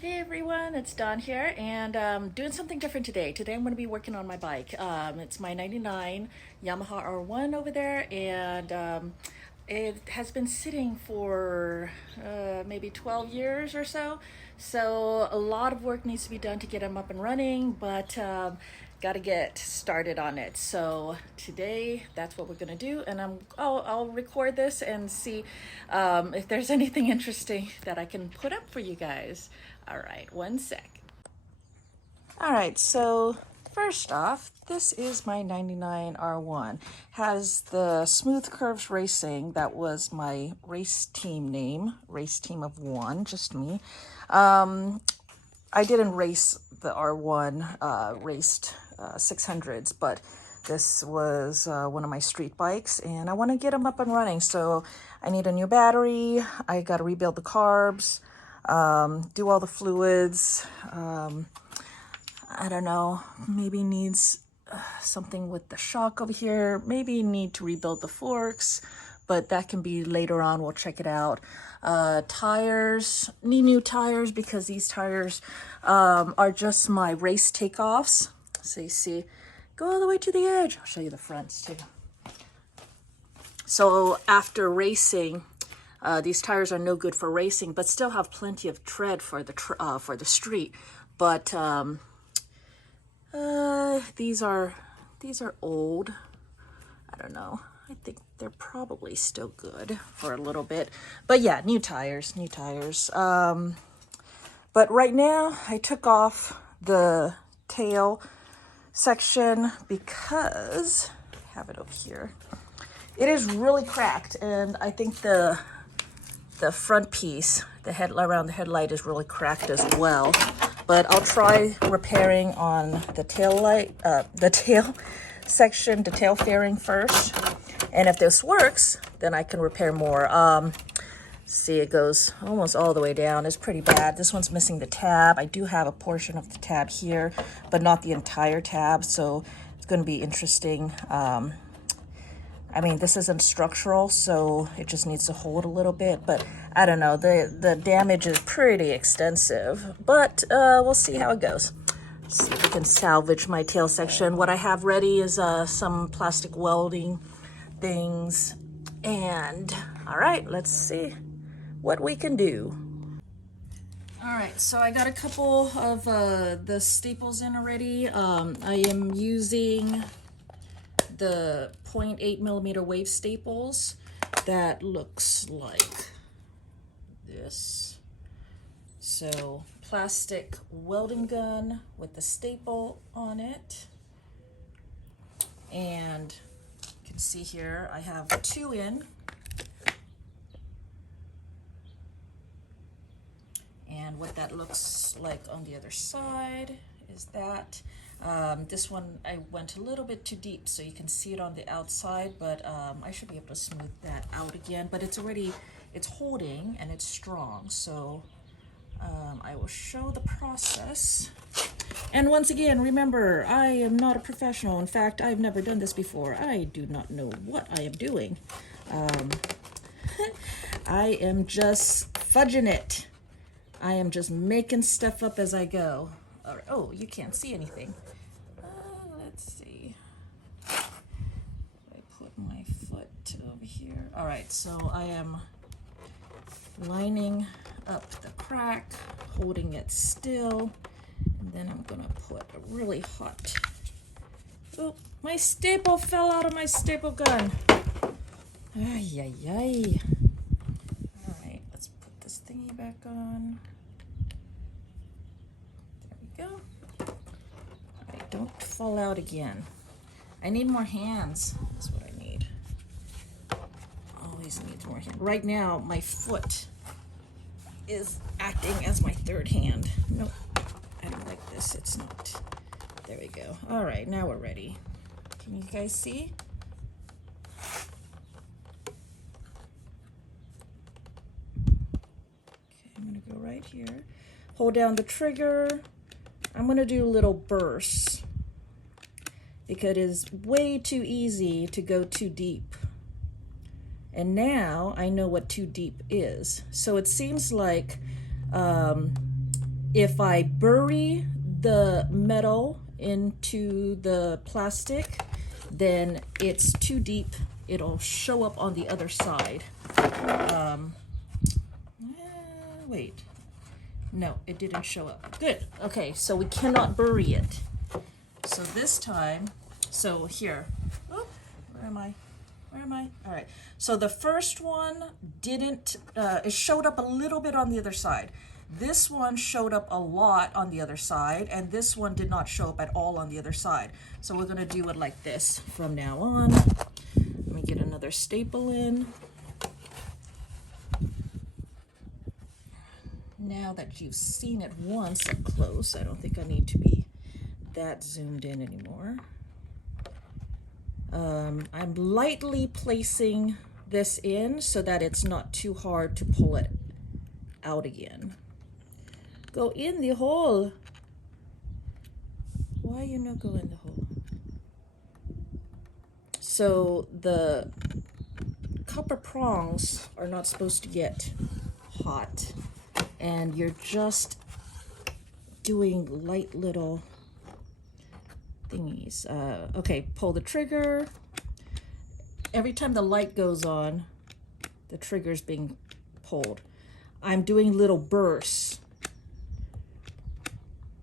Hey everyone, it's Dawn here, and doing something different today. Today I'm going to be working on my bike. It's my 99 Yamaha R1 over there, and it has been sitting for maybe 12 years or so. So a lot of work needs to be done to get them up and running, but got to get started on it. So today that's what we're going to do, and I'll record this and see if there's anything interesting that I can put up for you guys. All right, one sec. All right, so first off, this is my 99 R1. Has the Smooth Curves Racing. That was my race team name, race team of one, just me. I didn't race the R1, raced 600s, but this was one of my street bikes, and I want to get them up and running. So I need a new battery. I got to rebuild the carbs, do all the fluids. I don't know, maybe needs something with the shock over here. Maybe need to rebuild the forks, but that can be later on. We'll check it out. Tires, need new tires because these tires are just my race takeoffs. So you see, go all the way to the edge. I'll show you the fronts too. So after racing, these tires are no good for racing, but still have plenty of tread for the street. But these are old. I don't know. I think they're probably still good for a little bit. But yeah, new tires. But right now I took off the tail section because I have it over here. It is really cracked, and I think the front piece, the head around the headlight, is really cracked as well. But I'll try repairing on the tail light, the tail section, the tail fairing first. And if this works, then I can repair more. See, it goes almost all the way down. It's pretty bad. This one's missing the tab. I do have a portion of the tab here, but not the entire tab. So it's going to be interesting. I mean, this isn't structural, so it just needs to hold a little bit, but I don't know, the damage is pretty extensive, but we'll see how it goes. See if we can salvage my tail section. What I have ready is some plastic welding things, and all right, let's see what we can do. All right, so I got a couple of the staples in already. I am using the 0.8 millimeter wave staples. That looks like this. So plastic welding gun with the staple on it. And you can see here I have two in. And what that looks like on the other side is that. This one I went a little bit too deep, so you can see it on the outside, but I should be able to smooth that out again. But it's holding and it's strong, so I will show the process. And once again, remember, I am not a professional. In fact, I've never done this before. I do not know what I am doing. I am just fudging it. I am just making stuff up as I go. Oh, you can't see anything. Let's see. I put my foot over here. All right, so I am lining up the crack, holding it still, and then I'm gonna put a really hot. Oh, my staple fell out of my staple gun. Ay, ay, ay. All right, let's put this thingy back on. Go. All right, don't fall out again. I need more hands. That's what I need. Always needs more hands. Right now, my foot is acting as my third hand. Nope, I don't like this. It's not. There we go. All right, now we're ready. Can you guys see? Okay, I'm gonna go right here. Hold down the trigger. I'm gonna do little bursts because it is way too easy to go too deep. And now I know what too deep is. So it seems like if I bury the metal into the plastic, then it's too deep. It'll show up on the other side. Wait. No, it didn't show up. Good. Okay, so we cannot bury it. So this time, so here. Oh, where am I? Where am I? All right. So the first one didn't, it showed up a little bit on the other side. This one showed up a lot on the other side, and this one did not show up at all on the other side. So we're gonna do it like this from now on. Let me get another staple in. Now that you've seen it once up close, I don't think I need to be that zoomed in anymore. I'm lightly placing this in so that it's not too hard to pull it out again. Go in the hole. Why you not go in the hole? So the copper prongs are not supposed to get hot, and you're just doing light little thingies. Okay, pull the trigger. Every time the light goes on, the trigger's being pulled. I'm doing little bursts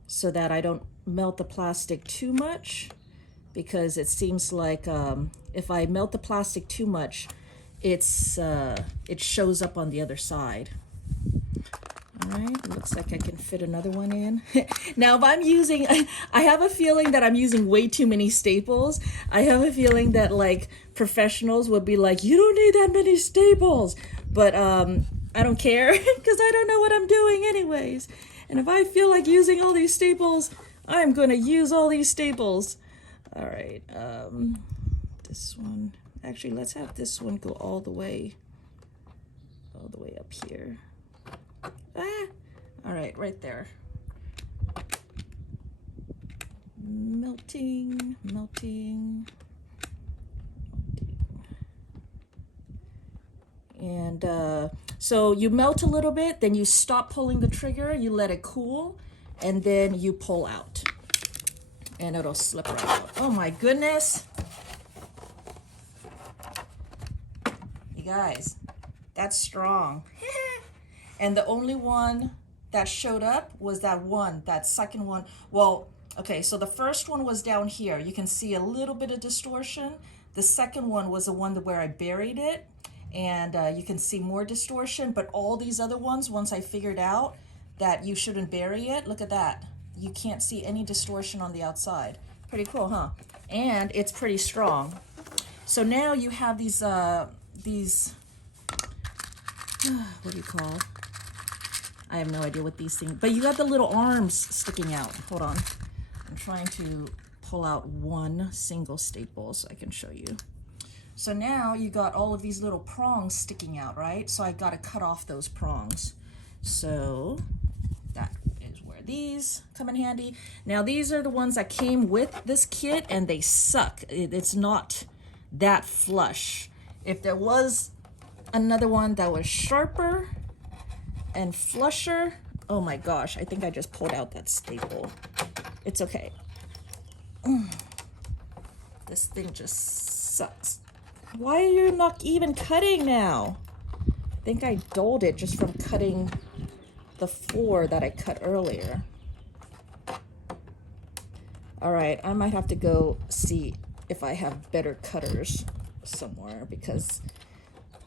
so that I don't melt the plastic too much, because it seems like if I melt the plastic too much, it shows up on the other side. All right, looks like I can fit another one in. Now, if I'm using, I have a feeling that I'm using way too many staples. I have a feeling that like professionals would be like, you don't need that many staples. But I don't care because I don't know what I'm doing anyways. And if I feel like using all these staples, I'm going to use all these staples. All right, this one, actually, let's have this one go all the way up here. All right, right there. Melting, melting. And so you melt a little bit, then you stop pulling the trigger, you let it cool, and then you pull out. And it'll slip right out. Oh my goodness. You guys, that's strong. And the only one that showed up was that second one. Well, okay, so the first one was down here. You can see a little bit of distortion. The second one was the one where I buried it, and you can see more distortion, but all these other ones, once I figured out that you shouldn't bury it, look at that. You can't see any distortion on the outside. Pretty cool, huh? And it's pretty strong. So now you have these what do you call? I have no idea what these things, but you got the little arms sticking out. Hold on. I'm trying to pull out one single staple so I can show you. So now you got all of these little prongs sticking out, right? So I got to cut off those prongs. So that is where these come in handy. Now these are the ones that came with this kit, and they suck. It's not that flush. If there was another one that was sharper and flusher, oh my gosh, I think I just pulled out that staple. It's okay. This thing just sucks. Why are you not even cutting now? I think I dulled it just from cutting the 4 that I cut earlier. All right, I might have to go see if I have better cutters somewhere, because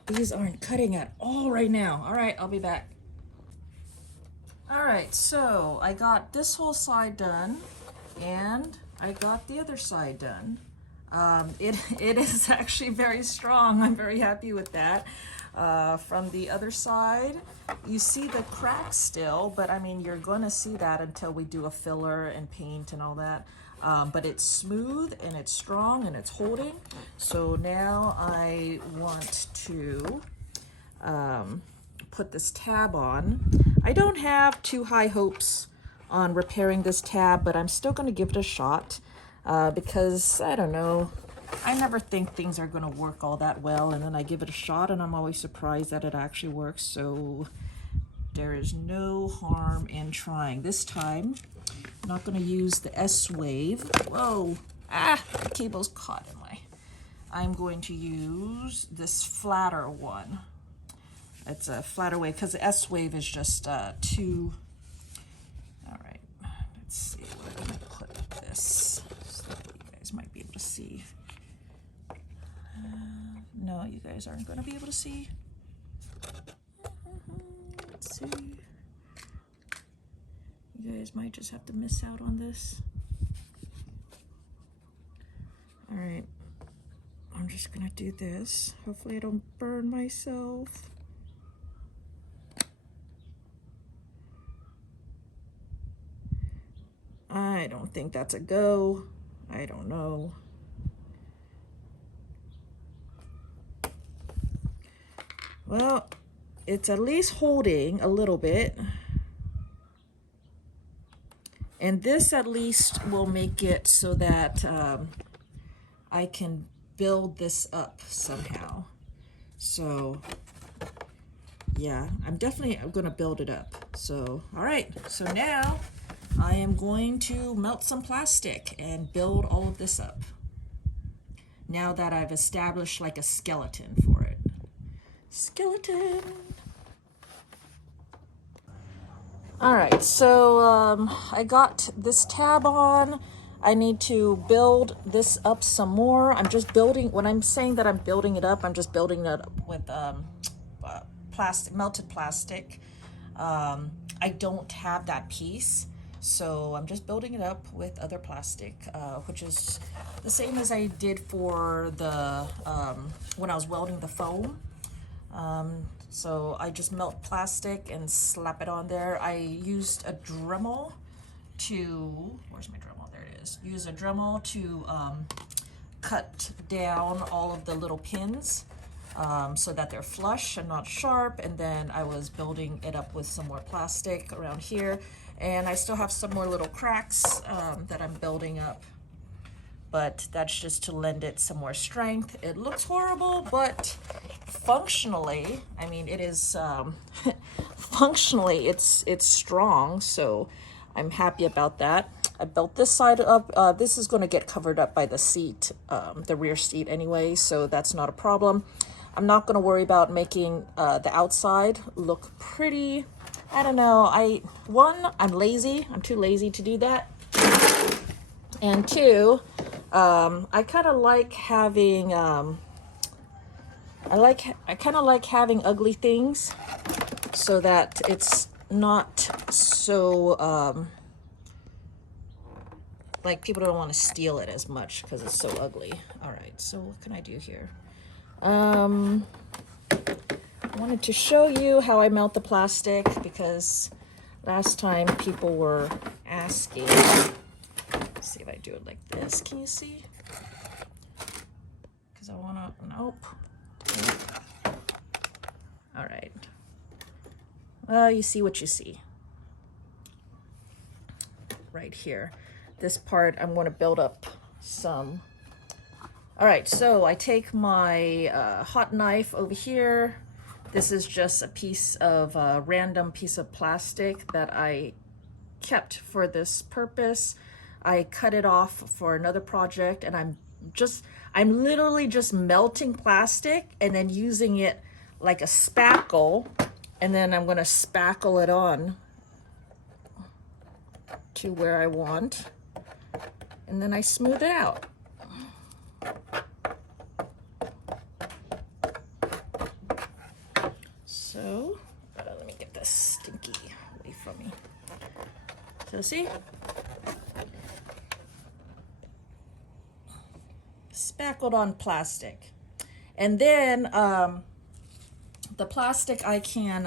these aren't cutting at all right now. All right, I'll be back. All right, so I got this whole side done, and I got the other side done. It is actually very strong. I'm very happy with that. From the other side, you see the cracks still, but I mean, you're going to see that until we do a filler and paint and all that. But it's smooth and it's strong and it's holding. So now I want to put this tab on. I don't have too high hopes on repairing this tab, but I'm still going to give it a shot. Because I don't know, I never think things are going to work all that well, and then I give it a shot and I'm always surprised that it actually works. So There is no harm in trying. This time, I'm not going to use the S-Wave. Whoa, the cable's caught in my... I'm going to use this flatter one. It's a flatter wave because the S-Wave is just too... All right, let's see where can I put this so that you guys might be able to see. No, you guys aren't going to be able to see. Let's see. You guys might just have to miss out on this. All right, I'm just gonna do this. Hopefully I don't burn myself. I don't think that's a go. I don't know. Well, it's at least holding a little bit. And this at least will make it so that I can build this up somehow. So yeah, I'm definitely gonna build it up. So, all right, so now I am going to melt some plastic and build all of this up. Now that I've established like a skeleton for it. Skeleton. All right, so I got this tab on. I need to build this up some more. I'm just building, when I'm saying that I'm building it up, I'm just building it up with plastic, melted plastic. I don't have that piece, so I'm just building it up with other plastic, which is the same as I did for the, when I was welding the foam. So I just melt plastic and slap it on there. I used a Dremel to, where's my Dremel? There it is. Use a Dremel to cut down all of the little pins so that they're flush and not sharp. And then I was building it up with some more plastic around here. And I still have some more little cracks that I'm building up. But that's just to lend it some more strength. It looks horrible, but functionally, I mean, it is, functionally, it's strong, so I'm happy about that. I built this side up. This is gonna get covered up by the seat, the rear seat anyway, so that's not a problem. I'm not gonna worry about making the outside look pretty. I don't know, I'm lazy. I'm too lazy to do that. And two, I kind of like having, I kind of like having ugly things so that it's not so, like people don't want to steal it as much because it's so ugly. All right, so what can I do here? I wanted to show you how I melt the plastic because last time people were asking. Let's see if I do it like this. Can you see? Because I want to, nope. All right. Well, you see what you see. Right here. This part, I'm going to build up some. All right, so I take my hot knife over here. This is just a piece of random piece of plastic that I kept for this purpose. I cut it off for another project, and I'm literally just melting plastic and then using it like a spackle, and then I'm gonna spackle it on to where I want, and then I smooth it out. So, let me get this stinky away from me. So see? Spackled on plastic. And then the plastic I can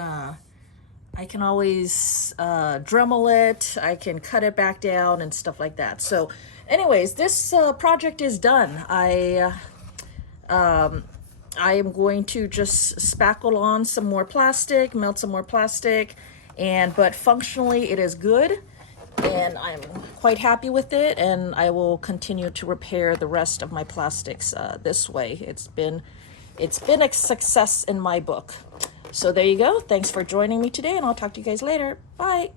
always Dremel it, I can cut it back down and stuff like that. So anyways, this project is done. I am going to just spackle on some more plastic, melt some more plastic, but functionally it is good. And I'm quite happy with it, and I will continue to repair the rest of my plastics this way. It's been a success in my book. So there you go. Thanks for joining me today, and I'll talk to you guys later. Bye.